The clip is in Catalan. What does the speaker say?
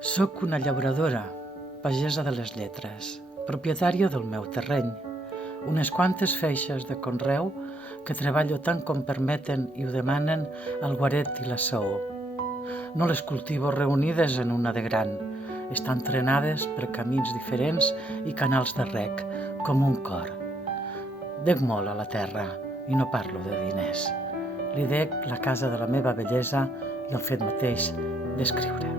Soc una llauradora, pagesa de les lletres, propietària del meu terreny, unes quantes feixes de conreu que treballo tant com permeten i ho demanen el guaret i la saó. No les cultivo reunides en una de gran, estan trenades per camins diferents i canals de rec, com un cor. Dec molt a la terra i no parlo de diners. Li dec la casa de la meva bellesa i el fet mateix d'escriure.